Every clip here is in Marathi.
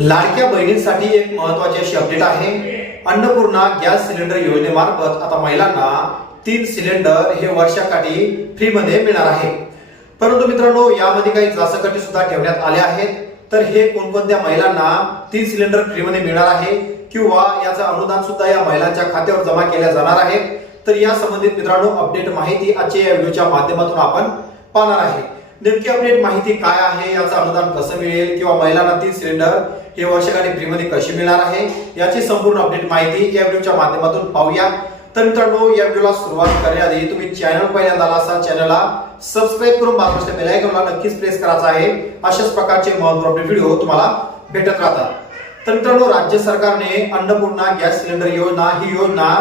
लाडक्या बहिणींसाठी एक महत्वाची अशी अपडेट आहे. अन्नपूर्णा गॅस सिलेंडर योजनेमार्फत आता महिलांना तीन सिलेंडर हे वर्षाकाठी फ्रीमध्ये मिळणार आहे. परंतु मित्रांनो यामध्ये काही जाचकटी सुद्धा ठेवण्यात आल्या आहेत. तर हे कोणकोणत्या महिलांना तीन सिलेंडर फ्रीमध्ये मिळणार आहे किंवा याचं अनुदान सुद्धा या महिलांच्या खात्यावर जमा केल्या जाणार आहे तर या संबंधित मित्रांनो अपडेट माहिती आजच्या या व्हिडिओच्या माध्यमातून आपण पाहणार आहे. नेमकी अपडेट माहिती काय आहे? याचं अनुदान कसं मिळेल? किंवा महिलांना तीन सिलेंडर हे वर्षाकाठी फ्रीमध्ये कशी मिळणार आहे याची संपूर्ण अपडेट माहिती या व्हिडिओच्या माध्यमातून पाहूया. तर मित्रांनो या व्हिडिओला सुरुवात करण्याआधी तुम्ही चॅनल पहिल्यांदा आला असाल चॅनलला सबस्क्राईब करून बाजूच्या बेल आयकॉनला नक्कीच प्रेस करायचा आहे. अशाच प्रकारचे महत्त्वपूर्ण व्हिडिओ तुम्हाला भेटत राहतात. तर मित्रांनो राज्य सरकारने अन्नपूर्णा गॅस सिलेंडर योजना ही योजना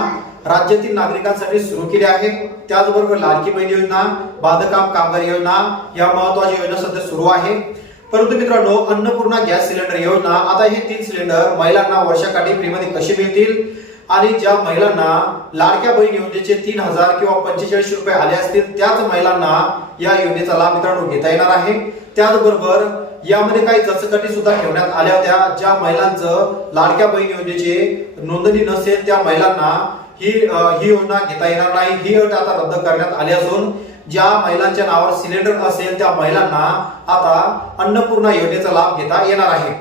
राज्यातील नागरिकांसाठी सुरू केली आहे. त्याचबरोबर लाडकी बहीण योजना बांधकाम कामगार योजना या महत्त्वाच्या योजना सध्या सुरू आहे. परंतु मित्रांनो अन्नपूर्णा गॅस सिलेंडर योजना आता हे तीन सिलेंडर महिलांना वर्षाकाठी फ्रीमध्ये कसे मिळतील? आणि ज्या महिलांना लाडक्या बहीण योजनेचे तीन हजार किंवा पंचेचाळीस रुपये आले असतील त्याच महिलांना या योजनेचा लाभ मित्रांनो घेता येणार आहे. त्याचबरोबर यामध्ये काही जचकटी सुद्धा ठेवण्यात आल्या होत्या ज्या महिलांचं लाडक्या बहीण योजनेचे नोंदणी नसेल त्या महिलांना ही ही योजना घेता येणार नाही. ही अट आता रद्द करण्यात आली असून ज्या महिलांच्या नावावर सिलेंडर असेल त्या महिलांना आता अन्नपूर्णा योजनेचा लाभ घेता येणार आहे.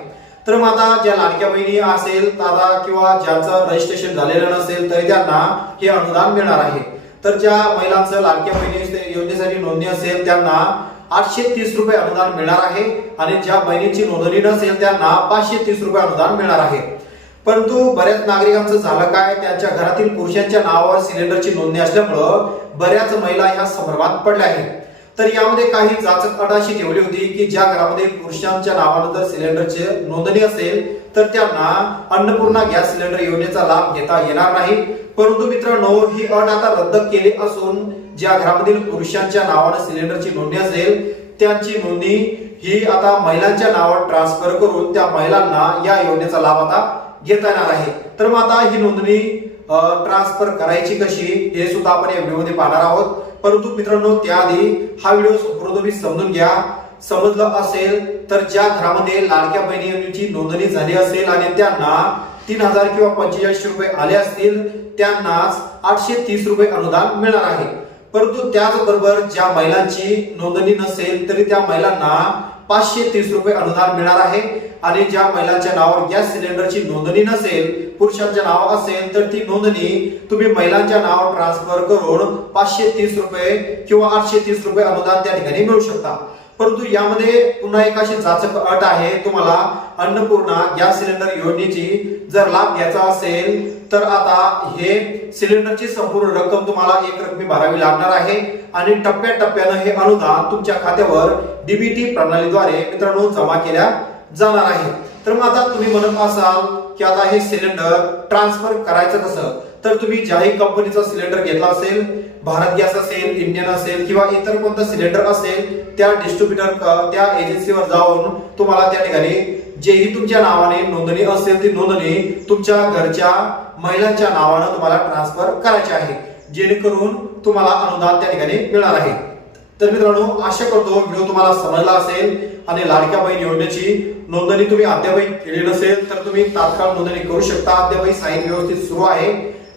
तर मग आता ज्या लाडक्या बहिणी असेल आता किंवा ज्यांचं रजिस्ट्रेशन झालेलं नसेल तरी त्यांना हे अनुदान मिळणार आहे. तर ज्या महिलांचं लाडक्या बहिणी योजनेसाठी नोंदणी असेल त्यांना आठशे तीस रुपये अनुदान मिळणार आहे आणि ज्या बहिणीची नोंदणी नसेल त्यांना पाचशे तीस रुपये अनुदान मिळणार आहे. परंतु बऱ्याच नागरिकांचं झालं काय? त्यांच्या घरातील पुरुषांच्या नावावर सिलेंडरची नोंदणी असल्यामुळं बऱ्याच महिला ह्या संभ्रमात पडल्या आहेत. तर यामध्ये काही जाचक अट अशी ठेवली होती की ज्या घरामध्ये पुरुषांच्या नावानं जर सिलेंडरचे नोंदणी असेल तर त्यांना अन्नपूर्णा गॅस सिलेंडर योजनेचा लाभ घेता येणार नाही. परंतु मित्रांनो ही अट आता रद्द केली असून ज्या घरामधील पुरुषांच्या नावानं सिलेंडरची नोंदणी असेल त्यांची नोंदणी ही आता महिलांच्या नावावर ट्रान्सफर करून त्या महिलांना या योजनेचा लाभ आता घेता येणार आहे. तर मग आता ही नोंदणी ट्रान्सफर करायची कशी हे सुद्धा आपण या व्हिडिओमध्ये पाहणार आहोत. परंतु मित्रांनो त्याआधी हा व्हिडिओ संपूर्ण तुम्ही समजून घ्या. समजलं असेल तर ज्या घरामध्ये लाडक्या बहिणींची नोंदणी झाली असेल आणि त्यांना तीन हजार किंवा पंचेचाळीसशे रुपये आले असतील त्यांनाच आठशे तीस रुपये अनुदान मिळणार आहे. परंतु त्याचबरोबर ज्या महिलांची नोंदणी नसेल तरी त्या महिलांना पाचशे तीस रुपये अनुदान मिळणार आहे. आणि ज्या महिलांच्या नावावर गॅस सिलेंडरची नोंदणी नसेल पुरुषांच्या नावावर असेल तर ती नोंदणी तुम्ही महिलांच्या नावावर ट्रान्सफर करून पाचशे तीस रुपये किंवा आठशे तीस रुपये अनुदान त्या ठिकाणी मिळू शकता. परंतु यामध्ये पुन्हा एक अशी जाचक अट आहे. तुम्हाला अन्नपूर्णा गॅस सिलेंडर योजनेची जर लाभ घ्यायचा असेल तर आता हे सिलेंडरची संपूर्ण रक्कम तुम्हाला एक रकमी भरावी लागणार आहे. आणि टप्प्याटप्प्यानं हे अनुदान तुमच्या खात्यावर डीबीटी प्रणालीद्वारे मित्रांनो जमा केल्या जाणार आहे. तर मग आता तुम्ही म्हणत असाल की आता हे सिलेंडर ट्रान्सफर करायचं कसं? तर तुम्ही ज्याही कंपनीचा सिलेंडर घेतला असेल भारत गॅस असेल इंडियन असेल किंवा इतर कोणता सिलेंडर असेल त्या डिस्ट्रीब्युटर त्या एजन्सीवर जाऊन तुम्हाला त्या ठिकाणी जेही तुमच्या नावाने नोंदणी असेल ती नोंदणी तुमच्या घरच्या महिलांच्या नावानं तुम्हाला ट्रान्सफर करायचे आहे जेणेकरून तुम्हाला अनुदान त्या ठिकाणी मिळणार आहे. तर मित्रांनो आशा करतो व्हिडिओ तुम्हाला समजला असेल आणि लाडक्या बहीण योजनेची नोंदणी तुम्ही अद्यापही केली नसेल तर तुम्ही तात्काळ नोंदणी करू शकता. अद्यापही साईन व्यवस्थित सुरू आहे.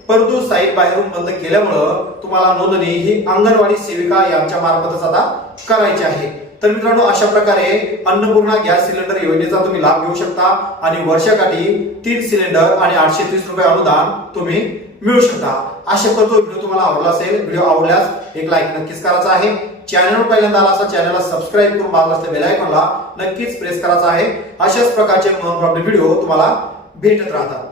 परंतु साईट बाहेरून बंद केल्यामुळं तुम्हाला नोंदणी ही अंगणवाडी सेविका यांच्या मार्फतच आता करायची आहे. तर मित्रांनो अशा प्रकारे अन्नपूर्णा गॅस सिलेंडर योजनेचा तुम्ही लाभ घेऊ शकता आणि वर्षाकाठी तीन सिलेंडर आणि आठशे तीस रुपये अनुदान तुम्ही मिळू शकता. अशा करतो व्हिडिओ तुम्हाला आवडला असेल व्हिडिओ आवडल्यास एक लाईक नक्कीच करायचा आहे. चॅनल पहिल्यांदा आला असा चॅनलला सबस्क्राईब करून मारला असलेल्या बेल आयकॉनला नक्कीच प्रेस करायचा आहे. अशाच प्रकारचे महत्त्वपूर्ण व्हिडिओ तुम्हाला भेटत राहतात.